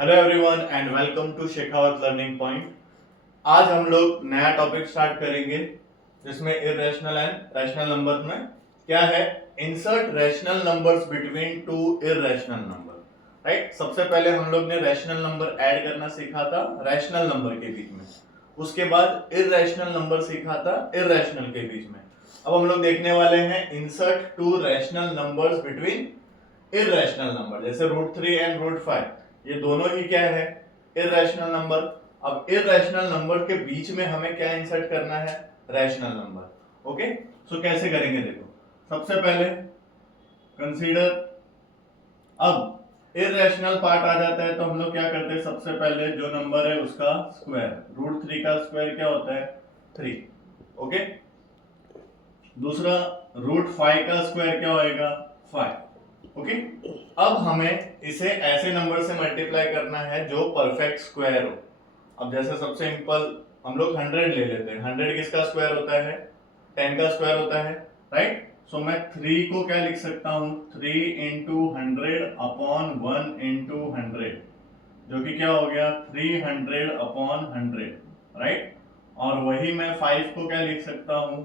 Hello everyone and welcome to Shekhawat learning point. आज हम लोग नया टॉपिक स्टार्ट करेंगे जिसमें इरेशनल एंड रैशनल नंबर में क्या है, insert rational numbers between two irrational number. Right, सबसे पहले हम लोग ने रैशनल नंबर ऐड करना सीखा था रैशनल नंबर के बीच में, उसके बाद इरेशनल नंबर सीखा था इरेशनल के बीच में। अब हम लोग देखने वाले हैं insert to rational numbers between irrational number, जैसे √3 एंड √5, ये दोनों ही क्या है, इरेशनल नंबर। अब इरेशनल नंबर के बीच में हमें क्या इंसर्ट करना है, रैशनल नंबर। ओके, सो कैसे करेंगे देखो। सबसे पहले कंसीडर, अब इरेशनल पार्ट आ जाता है तो हम लोग क्या करते हैं, सबसे पहले जो नंबर है उसका स्क्वायर, √3 का स्क्वायर क्या होता है, 3। ओके, दूसरा √5 का स्क्वायर क्या होएगा, 5। ओके, अब हमें इसे ऐसे नंबर से मल्टीप्लाई करना है जो परफेक्ट स्क्वायर हो। अब जैसे सबसे सिंपल हम लोग 100 ले लेते हैं। 100 किसका स्क्वायर होता है, 10 का स्क्वायर होता है। राइट, सो मैं 3 को क्या लिख सकता हूं, 3 इंटू 100 अपॉन 1 इंटू 100, जो कि क्या हो गया 300 अपॉन 100। राइट, और वही मैं 5 को क्या लिख सकता हूं,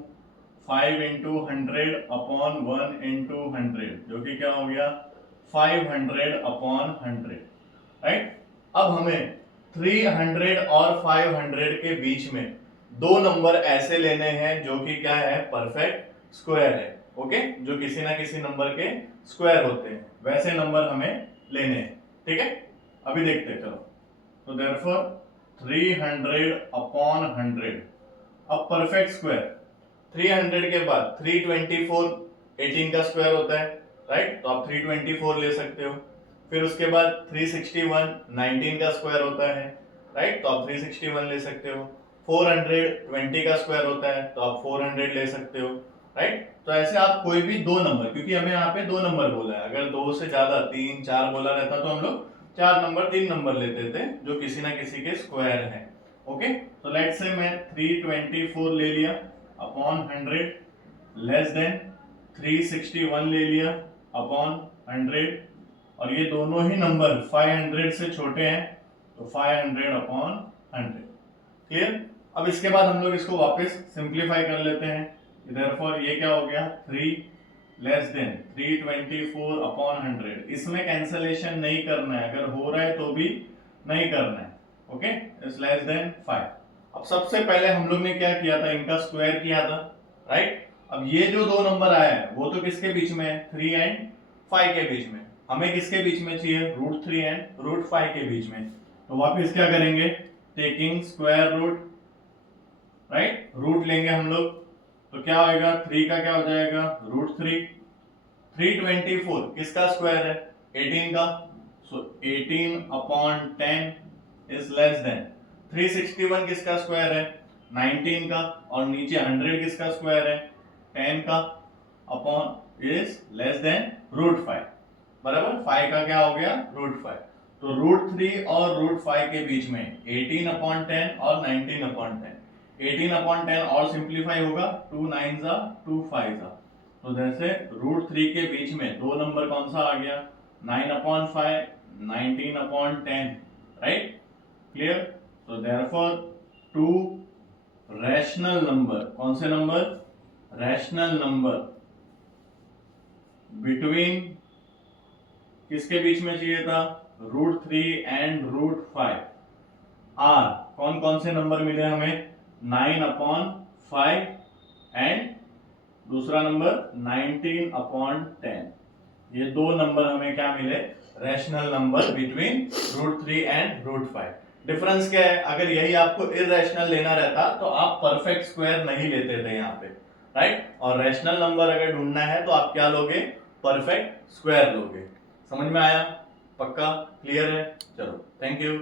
5 इंटू 100 अपॉन 1 इंटू 100, जो कि क्या हो गया 500 अपॉन 100। राइट, अब हमें 300 और 500 के बीच में दो नंबर ऐसे लेने हैं जो कि क्या है, परफेक्ट स्क्वायर है। ओके, जो किसी ना किसी नंबर के स्क्वायर होते हैं, वैसे नंबर हमें लेने हैं। ठीक है, अभी देखते हैं, चलो। तो देयरफॉर 300 अपॉन 100, अब परफेक्ट स्क्वायर 300 के बाद 324 18 का स्क्वायर होता है। राइट, तो आप 324 ले सकते हो। फिर उसके बाद 361 19 का स्क्वायर होता है। राइट, तो आप 361 ले सकते हो। 400 20 का स्क्वायर होता है, तो आप 400 ले सकते हो। राइट, तो ऐसे आप कोई भी दो नंबर, क्योंकि हमें यहाँ पे दो नंबर बोला है, अगर दो से ज्यादा 3 4 बोला रहता तो हम लोग 4 नंबर 3 नंबर लेते थे जो किसी ना किसी के स्क्वायर है। ओके, तो लेट्स से मैं 324 ले लिया अपॉन 100 लेस देन 361 ले लिया अपॉन 100, और ये दोनों ही नंबर 500 से छोटे हैं, तो 500 अपॉन 100। क्लियर, अब इसके बाद हम लोग इसको वापस सिंप्लीफाई कर लेते हैं। देयरफॉर ये क्या हो गया 3 लेस देन 324 अपॉन 100। इसमें कैंसलेशन नहीं करना है, अगर हो रहा है तो भी नहीं करना है। Okay, is less than 5। अब सबसे पहले हम लोग ने क्या किया था, इनका स्क्वायर किया था। राइट, अब ये जो दो नंबर आया है वो तो किसके बीच में है, 3 एंड 5 के बीच में। हमें किसके बीच में चाहिए, √3 एंड √5 के बीच में। तो वापस क्या करेंगे, taking square root. Right, root लेंगे हम लोग, तो क्या होगा 3 का क्या हो जाएगा √3। 324 किसका स्क्वायर है, 18 का, सो 18 अपॉन 10 इज लेस देन 361 किसका स्क्वायर है, 19 का, और नीचे 100 किसका स्क्वायर है, 10 का, अपॉन इज लेस देन √5। बराबर 5 का क्या हो गया √5। तो √3 और √5 के बीच में 18 अपॉन 10 और 19 अपॉन 10। 18 अपॉन 10 और सिंप्लीफाई होगा, 2 9 जा 2 5 जा, तो जैसे √3 के बीच में दो नंबर कौन सा आ गया, 9 अपॉन 5 19 अपॉन 10। राइट, क्लियर, तो देयरफॉर टू रैशनल नंबर, कौन से नंबर, रैशनल नंबर बिटवीन किसके बीच में चाहिए था, √3 एंड √5 आर, कौन कौन से नंबर मिले हमें, 9 अपॉन 5 एंड दूसरा नंबर 19 अपॉन 10। ये दो नंबर हमें क्या मिले, rational number between √3 and √5। Difference क्या है, अगर यही आपको इरेशनल लेना रहता तो आप परफेक्ट स्क्वायर नहीं लेते थे यहाँ पे। राइट, और रैशनल नंबर अगर ढूंढना है तो आप क्या लोगे, परफेक्ट स्क्वायर लोगे। समझ में आया, पक्का क्लियर है, चलो थैंक यू।